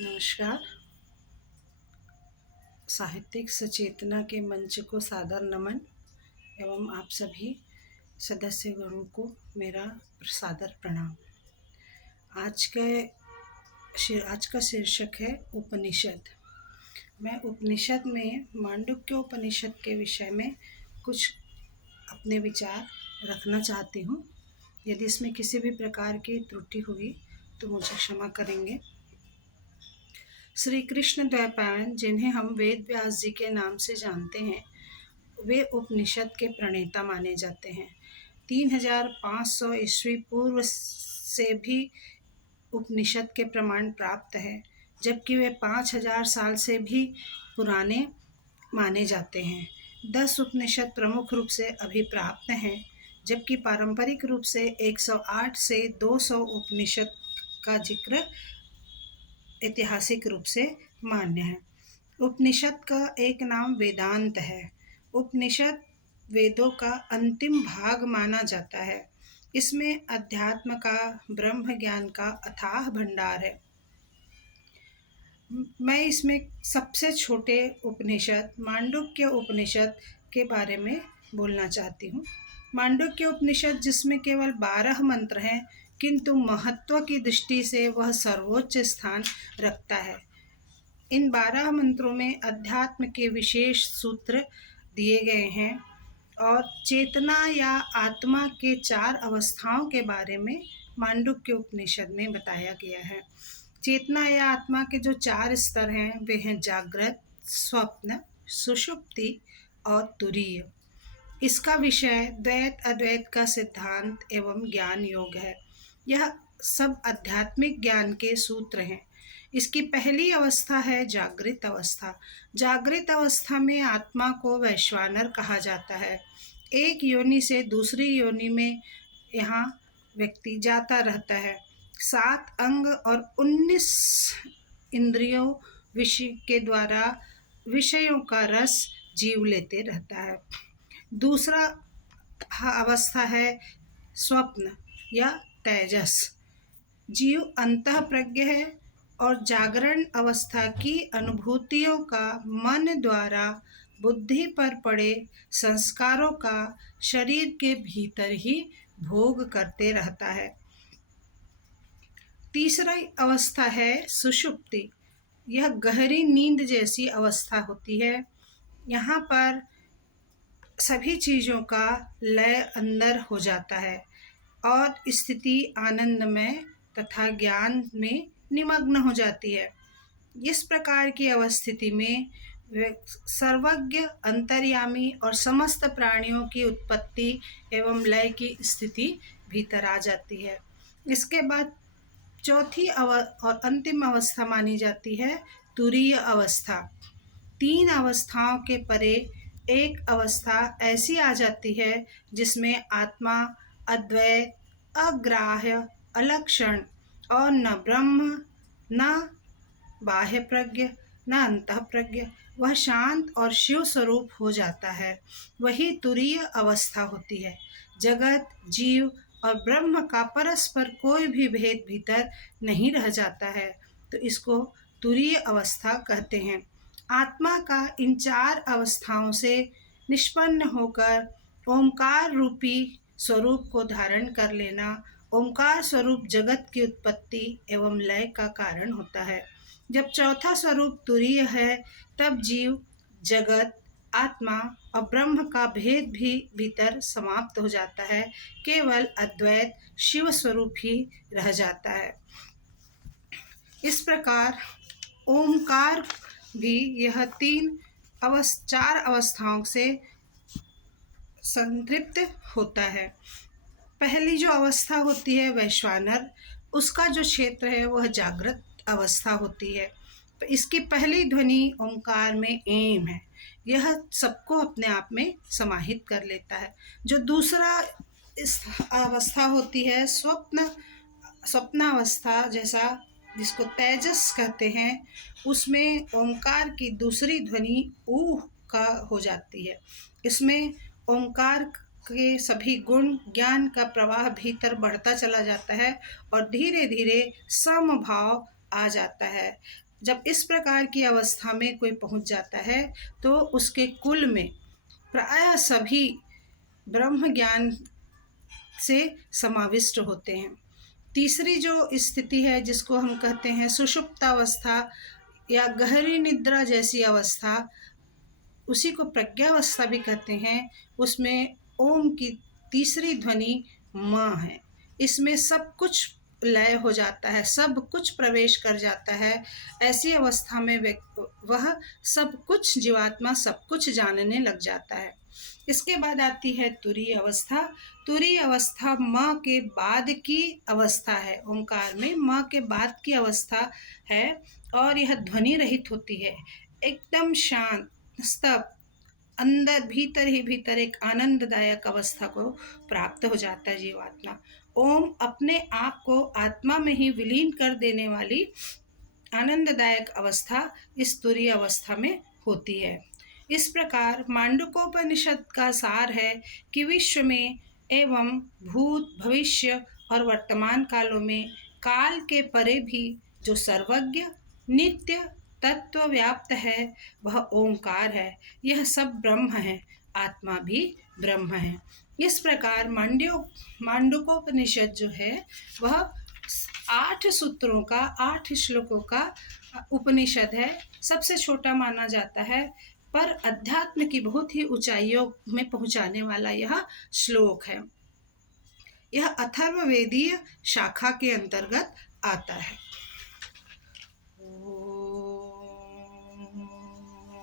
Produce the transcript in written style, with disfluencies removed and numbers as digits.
नमस्कार। साहित्यिक सचेतना के मंच को सादर नमन एवं आप सभी सदस्यगणों को मेरा सादर प्रणाम। आज का शीर्षक है उपनिषद। मैं उपनिषद में मांडुक्य उपनिषद के विषय में कुछ अपने विचार रखना चाहती हूँ। यदि इसमें किसी भी प्रकार की त्रुटि हुई तो मुझे क्षमा करेंगे। श्री कृष्ण द्वैपायन, जिन्हें हम वेद व्यास जी के नाम से जानते हैं, वे उपनिषद के प्रणेता माने जाते हैं। 3500 ईस्वी पूर्व से भी उपनिषद के प्रमाण प्राप्त है, जबकि वे 5000 साल से भी पुराने माने जाते हैं। 10 उपनिषद प्रमुख रूप से अभिप्राप्त हैं, जबकि पारंपरिक रूप से 108 से 200 उपनिषद का जिक्र ऐतिहासिक रूप से मान्य है। उपनिषद का एक नाम वेदांत है। उपनिषद वेदों का अंतिम भाग माना जाता है। इसमें अध्यात्म का, ब्रह्म ज्ञान का अथाह भंडार है। मैं इसमें सबसे छोटे उपनिषद मांडुक्य उपनिषद के बारे में बोलना चाहती हूँ। मांडुक्य उपनिषद, जिसमें केवल 12 मंत्र हैं, किंतु महत्व की दृष्टि से वह सर्वोच्च स्थान रखता है। इन 12 मंत्रों में अध्यात्म के विशेष सूत्र दिए गए हैं और चेतना या आत्मा के 4 अवस्थाओं के बारे में मांडुक्य उपनिषद में बताया गया है। चेतना या आत्मा के जो 4 स्तर हैं वे हैं जागृत, स्वप्न, सुषुप्ति और तुरीय। इसका विषय द्वैत अद्वैत का सिद्धांत एवं ज्ञान योग है। यह सब आध्यात्मिक ज्ञान के सूत्र हैं। इसकी पहली अवस्था है जागृत अवस्था। जागृत अवस्था में आत्मा को वैश्वानर कहा जाता है। एक योनि से दूसरी योनि में यहाँ व्यक्ति जाता रहता है। 7 अंग और 19 इंद्रियों विषय के द्वारा विषयों का रस जीव लेते रहता है। दूसरा अवस्था है स्वप्न या तेजस। जीव अंतः प्रज्ञ है और जागरण अवस्था की अनुभूतियों का मन द्वारा बुद्धि पर पड़े संस्कारों का शरीर के भीतर ही भोग करते रहता है। तीसरा अवस्था है सुषुप्ति। यह गहरी नींद जैसी अवस्था होती है। यहाँ पर सभी चीज़ों का लय अंदर हो जाता है और स्थिति आनंदमय तथा ज्ञान में निमग्न हो जाती है। इस प्रकार की अवस्थिति में सर्वज्ञ, अंतर्यामी और समस्त प्राणियों की उत्पत्ति एवं लय की स्थिति भीतर आ जाती है। इसके बाद चौथी और अंतिम अवस्था मानी जाती है तुरीय अवस्था। 3 अवस्थाओं के परे एक अवस्था ऐसी आ जाती है जिसमें आत्मा अद्वैत, अग्राह्य, अलक्षण और न ब्रह्म, न बाह्य प्रज्ञ, न अंतः प्रज्ञ, वह शांत और शिव स्वरूप हो जाता है। वही तुरीय अवस्था होती है। जगत, जीव और ब्रह्म का परस्पर कोई भी भेद भीतर नहीं रह जाता है, तो इसको तुरीय अवस्था कहते हैं। आत्मा का इन 4 अवस्थाओं से निष्पन्न होकर ओंकार रूपी स्वरूप को धारण कर लेना ओंकार स्वरूप जगत की उत्पत्ति एवं लय का कारण होता है। जब चौथा स्वरूप तुरीय है, तब जीव, जगत, आत्मा और ब्रह्म का भेद भी भीतर समाप्त हो जाता है। केवल अद्वैत शिव स्वरूप ही रह जाता है। इस प्रकार ओंकार भी यह 4 अवस्थाओं से संतृप्त होता है। पहली जो अवस्था होती है वैश्वानर, उसका जो क्षेत्र है वह जागृत अवस्था होती है। तो इसकी पहली ध्वनि ओंकार में एम है। यह सबको अपने आप में समाहित कर लेता है। जो दूसरा इस अवस्था होती है स्वप्नावस्था, जैसा जिसको तेजस कहते हैं, उसमें ओंकार की दूसरी ध्वनि ऊह का हो जाती है। इसमें ओंकार के सभी गुण, ज्ञान का प्रवाह भीतर बढ़ता चला जाता है और धीरे धीरे समभाव आ जाता है। जब इस प्रकार की अवस्था में कोई पहुंच जाता है तो उसके कुल में प्रायः सभी ब्रह्म ज्ञान से समाविष्ट होते हैं। तीसरी जो स्थिति है जिसको हम कहते हैं सुषुप्तावस्था या गहरी निद्रा जैसी अवस्था, उसी को प्रज्ञावस्था भी कहते हैं। उसमें ओम की तीसरी ध्वनि माँ है। इसमें सब कुछ लय हो जाता है, सब कुछ प्रवेश कर जाता है। ऐसी अवस्था में वह सब कुछ जीवात्मा सब कुछ जानने लग जाता है। इसके बाद आती है तुरीय अवस्था। तुरीय अवस्था माँ के बाद की अवस्था है। ओंकार में माँ के बाद की अवस्था है और यह ध्वनि रहित होती है, एकदम शांत स्तब्ध, अंदर भीतर ही भीतर एक आनंददायक अवस्था को प्राप्त हो जाता है जीवात्मा। ओम अपने आप को आत्मा में ही विलीन कर देने वाली आनंददायक अवस्था इस तुरीय अवस्था में होती है। इस प्रकार मांडूकोपनिषद का सार है कि विश्व में एवं भूत भविष्य और वर्तमान कालों में काल के परे भी जो सर्वज्ञ नित्य तत्व व्याप्त है वह ओंकार है। यह सब ब्रह्म है, आत्मा भी ब्रह्म है। इस प्रकार मांडूकोपनिषद जो है वह 8 सूत्रों का 8 श्लोकों का उपनिषद है। सबसे छोटा माना जाता है, पर अध्यात्म की बहुत ही ऊंचाइयों में पहुंचाने वाला यह श्लोक है। यह अथर्ववेदीय शाखा के अंतर्गत आता है।